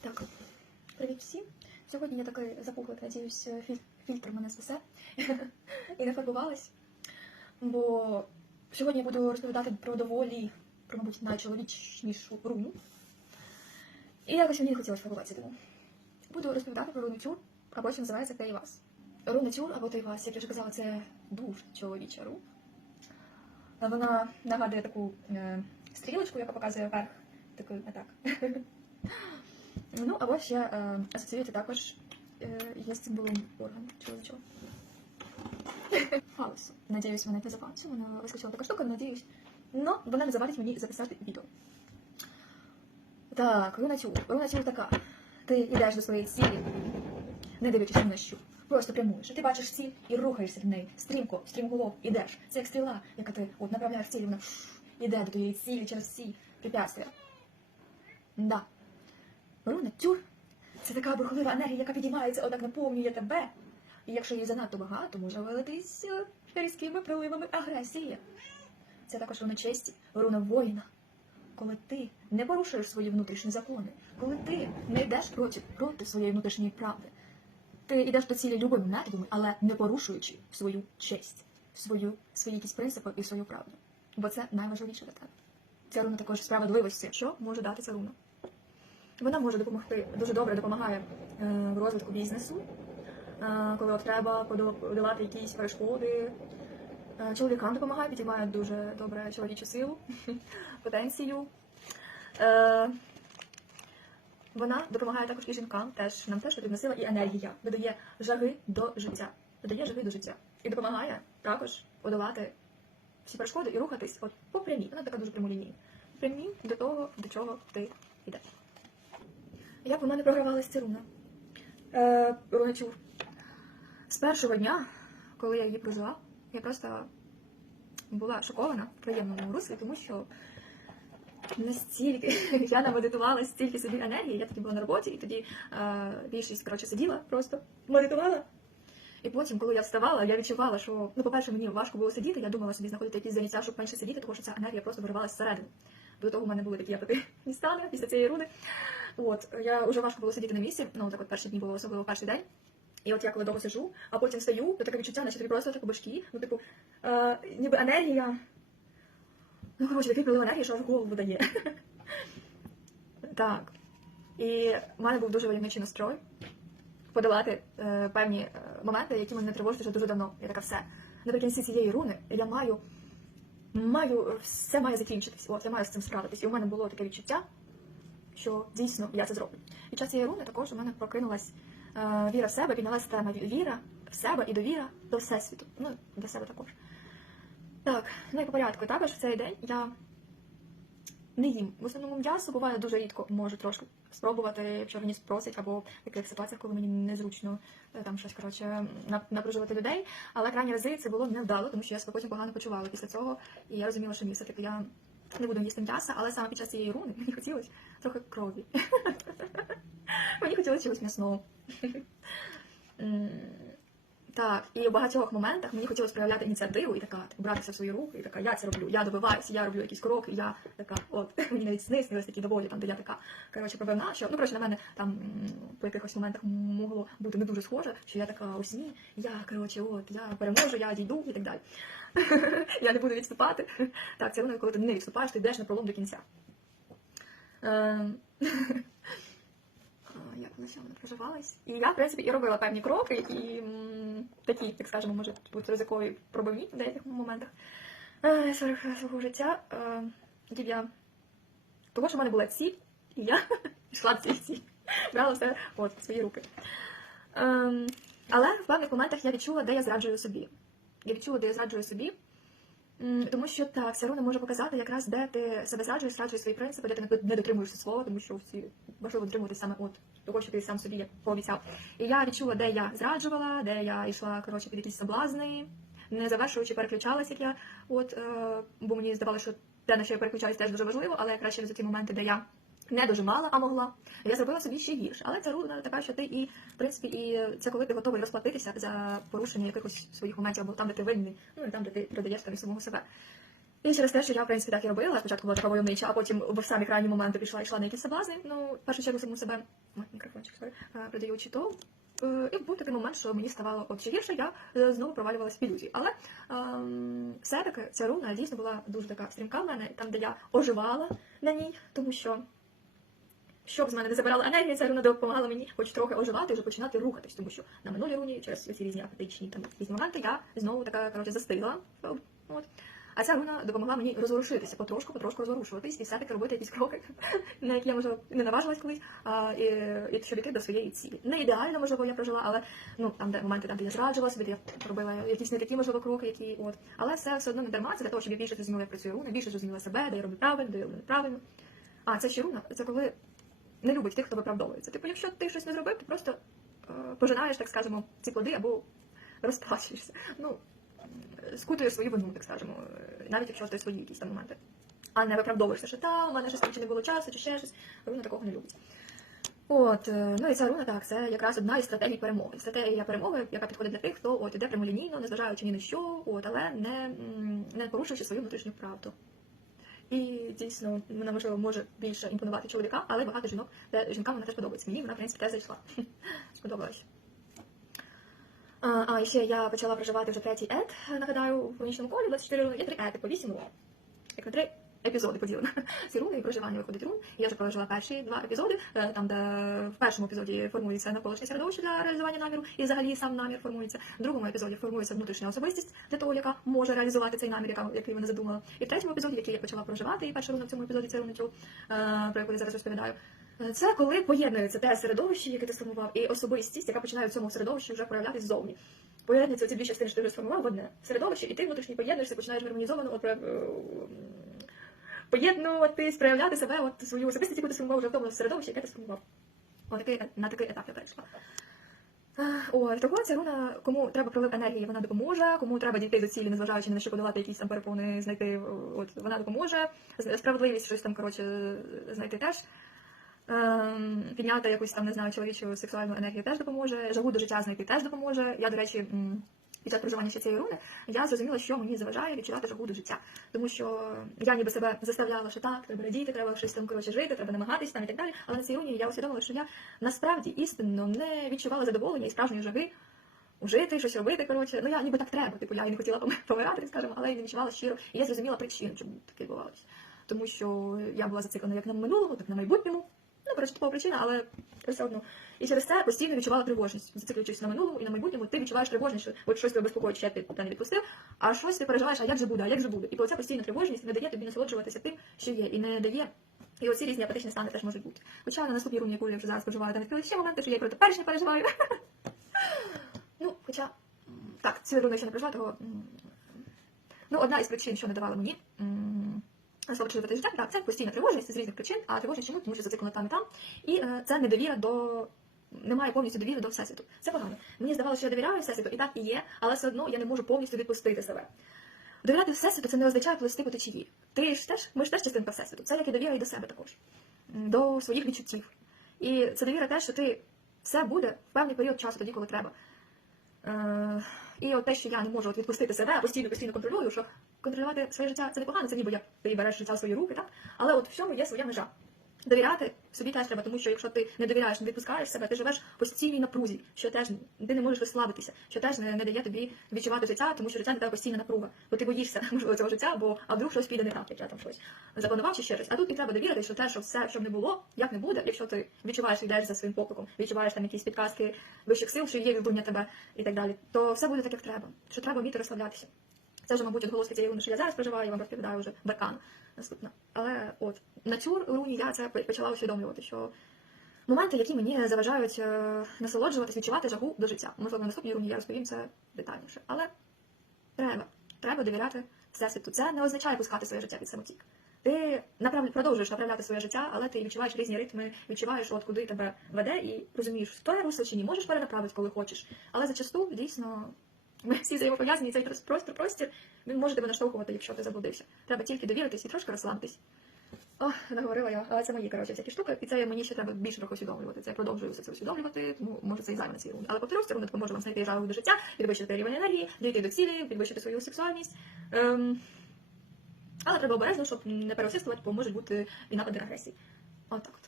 Так, привіт всім. Сьогодні я такий запуглик, надіюсь, філь- фільтр мене спасе і не фарбувалась. Бо сьогодні я буду розповідати про доволі, про, мабуть, найчоловічнішу руну. І якось мені не хотілося фарбуватися тому. Буду розповідати про руну тюр, або що називається Тейвас. Руна тюр або Тейвас, як я вже казала, це дуже чоловіча руна. Вона нагадує таку е, стрілочку, яка показує вверх, таку атак. Ну, або ще е, асоціюється також е, є з символом органу чоловічого. Надіюсь, мене не забанцю, мене вискочила така штука, надіюсь. Но вона не завадить мені записати відео. Так, руна тюр. Руна тюр така. Ти йдеш до своєї цілі, не дивлячись на що. Просто прямуєш. Ти бачиш ціль і рухаєшся в неї. Стрімко, стрімголов, ідеш. Це як стріла, яка ти от направляєш цілі, вона іде до твоєї цілі через всі препятствия. Да. Руна тюр. Це така бурхлива енергія, яка підіймається, отак наповнює тебе. І якщо її занадто багато, може вилитись е, різкими приливами агресії. Це також руна честі, руна воїна. Коли ти не порушуєш свої внутрішні закони, коли ти не йдеш проти, проти своєї внутрішньої правди, ти йдеш до цілі любими методами, але не порушуючи свою честь, свою, свої якісь принципи і свою правду. Бо це найважливіше для тебе. Ця руна також справедливості. Що може дати ця руна? Вона може допомогти дуже добре допомагає е, в розвитку бізнесу, е, коли от треба подолати якісь перешкоди. Е, Чоловікам допомагає, підіймає дуже добре чоловічу силу, потенцію. Вона допомагає також і жінкам, теж нам теж потрібна сила і енергія, додає жаги до життя, додає жаги до життя. І допомагає також подолати всі перешкоди і рухатись от по прямій. Вона така дуже прямолінійна. Прямій до того, до чого ти йдеш. Як вона не програвалась ця руна? Е. З першого дня, коли я її прожила, я просто була шокована в приємному руслі, тому що настільки я намедитувала стільки собі енергії, я тоді була на роботі, і тоді е, більшість коротше, сиділа просто, медитувала. І потім, коли я вставала, я відчувала, що ну, по-перше, мені важко було сидіти. Я думала собі знаходити якісь заняття, щоб менше сидіти, тому що ця енергія просто виривалася зсередини. До того в мене були такі апетитні стани після цієї руни. От я вже важко було сидіти на місці. Ну так от перші дні було особливо перший день. І от я коли довго сижу, а потім стаю, то таке відчуття, наче тобі просто так у башки, ну типу, е, ніби енергія. Ну, коротше, такий прилив енергії, що аж голову дає. так. І в мене був дуже войовничий настрой подолати е, певні е, моменти, які мене тривожать вже дуже давно. Я така все. Наприкінці цієї руни я маю, маю, все має закінчитись. От я маю з цим справитись. І у мене було таке відчуття, що дійсно я це зроблю. Під час цієї руни також у мене прокинулась е, віра в себе, піднялася тема віра в себе і довіра до всесвіту. Ну, для себе також. Так, ну і по порядку. Також в цей день я не їм. В основному м'ясо буває дуже рідко, можу трошки спробувати, якщо організм просить, або в таких ситуаціях, коли мені незручно е, там щось коротше напружувати людей. Але крайні рази це було невдало, тому що я себе потім погано почувала після цього. І я розуміла, що ні, все-таки я не буду їсти м'яса, але саме під час цієї руни мені хотілося трохи крові. Мені хотілося чогось м'ясного. Так, і в багатьох моментах мені хотілося проявляти ініціативу і така братися в свої руки, і така я це роблю, я добиваюся, я роблю якісь кроки, я така, от мені навіть сни снились такі доволі, там де я така коротше пробивна, що ну коротше на мене там по якихось моментах могло бути не дуже схоже, що я така у сні, я коротше, от я переможу, я дійду і так далі. я не буду відступати. Так, це воно, коли ти не відступаєш, ти йдеш на пролом до кінця. Ем, як вона ще вона проживалась. І я, в принципі, і робила певні кроки, і такі, так скажемо, може бути ризикові пробивні в деяких моментах е, свого, життя. Е, я... Того, що в мене була ціль, і я йшла до цієї цілі. Брала все от, в свої руки. Ем, але в певних моментах я відчула, де я зраджую собі. Я відчула, де я зраджую собі. Тому що так, ця руна може показати якраз, де ти себе зраджуєш, зраджуєш свої принципи, де ти не дотримуєшся слова, тому що всі важливо дотримуватися саме от того, що ти сам собі пообіцяв. І я відчула, де я зраджувала, де я йшла коротше під якісь соблазни, не завершуючи, переключалась, як я от, е, бо мені здавалося, що те, на що я переключаюсь, теж дуже важливо, але краще за ті моменти, де я не дожимала, а могла. Я зробила собі ще гірше. Але ця руна така, що ти і, в принципі, і це коли ти готовий розплатитися за порушення якихось своїх моментів, або там, де ти винний, ну і там, де ти продаєш тобі самого себе. І через те, що я, в принципі, так і робила, спочатку була така войовнича, а потім в самі крайні моменти пішла йшла на якісь соблазни. Ну, в першу чергу саму себе Ой, мікрофончик, sorry, е, продаючи то. е, І був такий момент, що мені ставало от ще гірше, я е, знову провалювалася в ілюзії. Але ем, все-таки ця руна дійсно була дуже така стрімка в мене, там, де я оживала на ній, тому що щоб з мене не забирала енергію, ця руна допомагала мені хоч трохи оживати вже починати рухатись, тому що на минулій руні через ці різні апатичні там різні моменти я знову така коротше застигла. От. А ця руна допомогла мені розворушитися, потрошку, потрошку розворушуватись і все-таки робити якісь кроки, на які я може не наважилась колись, а, і, щоб йти до своєї цілі. Не ідеально, можливо, я прожила, але ну там, де моменти, там, де я зраджувала собі, де я робила якісь не такі можливо кроки, які от. Але все все одно не дарма, це для того, щоб я більше зрозуміла, як працює руна, більше зрозуміла себе, де я роблю правильно, де я роблю неправильно. А це ще руна, це коли не любить тих, хто виправдовується. Типу, якщо ти щось не зробив, ти просто е, пожинаєш, так скажемо, ці плоди або розплачуєшся. Ну, скутуєш свою вину, так скажемо, е, навіть якщо ти свої якісь там моменти. А не виправдовуєшся, що та, у мене щось там не було часу, чи ще щось. Руна такого не любить. От, е, ну і ця руна так, це якраз одна із стратегій перемоги. Стратегія перемоги, яка підходить для тих, хто от іде прямолінійно, незважаючи ні на що, от, але не, не порушуючи свою внутрішню правду. І дійсно вона можливо може більше імпонувати чоловікам, але багато жінок, де жінкам вона теж подобається. Мені вона, в принципі, теж зайшла. Сподобалась. А, і ще я почала проживати вже третій ет, нагадаю, в панічному колі 24 руни, є три ети по 8 рун. Як на три епізоди поділено. Ці руни і проживання виходить рун. Я вже прожила перші два епізоди, е, там, де в першому епізоді формується навколишнє середовище для реалізування наміру, і взагалі сам намір формується. В другому епізоді формується внутрішня особистість для того, яка може реалізувати цей намір, яка, який вона задумала. І в третьому епізоді, який я почала проживати, і перша руна в цьому епізоді це руна Тю, е, про яку я зараз розповідаю. Е, Це коли поєднується те середовище, яке ти сформував, і особистість, яка починає в цьому середовищі вже проявлятися ззовні. Поєднуються ці дві частини, що ти вже сформував в одне середовище, і ти внутрішній поєднуєшся, починаєш гармонізовано е, поєднуватись, проявляти себе, от свою особистість, яку ти сформував вже в тому середовищі, яке ти сформував. Отакий, на такий етап я перейшла. Е, От, того ця руна, кому треба прилив енергії, вона допоможе, кому треба дійти до цілі, незважаючи на що подолати якісь там перепони, знайти, е, от, вона допоможе. Справедливість щось там, коротше, знайти теж. Ем, підняти якусь там, не знаю, чоловічу сексуальну енергію теж допоможе, жагу до життя знайти теж допоможе. Я, до речі, під час проживання ще цієї руни, я зрозуміла, що мені заважає відчувати жагу до життя. Тому що я ніби себе заставляла, що так, треба радіти, треба щось там коротше жити, треба намагатись там і так далі. Але на цій руні я усвідомила, що я насправді істинно не відчувала задоволення і справжньої жаги жити, щось робити. Коротше, ну я ніби так треба. Типу я і не хотіла помирати, так скажемо, але і не відчувала щиро. І я зрозуміла причину, чому таке відбувалося. Тому що я була зациклена як на минулому, так на майбутньому. Ну, коротше, типова причина, але все одно. І через це постійно відчувала тривожність. Зациклюючись на минулому і на майбутньому, ти відчуваєш тривожність, що от щось тебе безпокоїть, ще ти та не відпустив, а щось ти переживаєш, а як же буде, а як же буде. І оця постійна тривожність не дає тобі насолоджуватися тим, що є, і не дає. І оці різні апатичні стани теж можуть бути. Хоча на наступній руні, яку я вже зараз проживаю, там відкрили ще моменти, що я про теперішнє переживаю. ну, хоча так, цю руну ще не прожила, того. Ну, одна із причин, що не давала мені. М, насолоджувати життя, так, це постійна тривожність з різних причин, а тривожність чому? Тому що зациклена там і там. І е, це недовіра до. Немає повністю довіри до всесвіту. Це погано. Мені здавалося, що я довіряю всесвіту, і так і є, але все одно я не можу повністю відпустити себе. Довіряти всесвіту це не означає плести по течії. Ти ж теж, ми ж теж частинка всесвіту. Це як і довіра і до себе також, до своїх відчуттів. І це довіра те, що ти все буде в певний період часу, тоді, коли треба. Е, і от те, що я не можу от відпустити себе, постійно постійно контролюю, що контролювати своє життя це непогано, це ніби як ти береш життя в свої руки, так? Але от в всьому є своя межа. Довіряти собі теж треба, тому що якщо ти не довіряєш, не відпускаєш себе, ти живеш постійній напрузі, що теж ти не можеш розслабитися, що теж не, не дає тобі відчувати життя, тому що життя для тебе постійна напруга. Бо ти боїшся можливо цього життя, бо а вдруг щось піде не так, як я там щось запланував чи ще щось. А тут і треба довірити, що те, що все, що не було, як не буде, якщо ти відчуваєш, йдеш за своїм покликом, відчуваєш там якісь підказки вищих сил, що є відлуння тебе і так далі, то все буде так, як треба. Що треба вміти розслаблятися. Це вже, мабуть, відголоски цієї руни, що я зараз проживаю, я вам розповідаю вже баркан наступна. Але от на цю руні я це почала усвідомлювати, що моменти, які мені заважають е, насолоджуватись, відчувати жагу до життя. Можливо, на наступній руні я розповім це детальніше. Але треба, треба довіряти всесвіту. Це не означає пускати своє життя під самотік. Ти направ... продовжуєш направляти своє життя, але ти відчуваєш різні ритми, відчуваєш, от куди тебе веде, і розумієш, в той русло чи ні, можеш перенаправити, коли хочеш. Але зачасту дійсно ми всі взаємопов'язані, цей простір, простір, він може тебе наштовхувати, якщо ти заблудився. Треба тільки довіритись і трошки розслабитись. Ох, наговорила я, але це мої коротше всякі штуки, і це мені ще треба більше трохи усвідомлювати. Це я продовжую все це усвідомлювати, тому може це і займе на цій руні. Але повторюсь, ця руна допоможе вам знайти жагу до життя, підвищити рівень енергії, дійти до цілі, підвищити свою сексуальність. Ем... Але треба обережно, щоб не переосистувати, бо можуть бути і напади агресії. Отак от.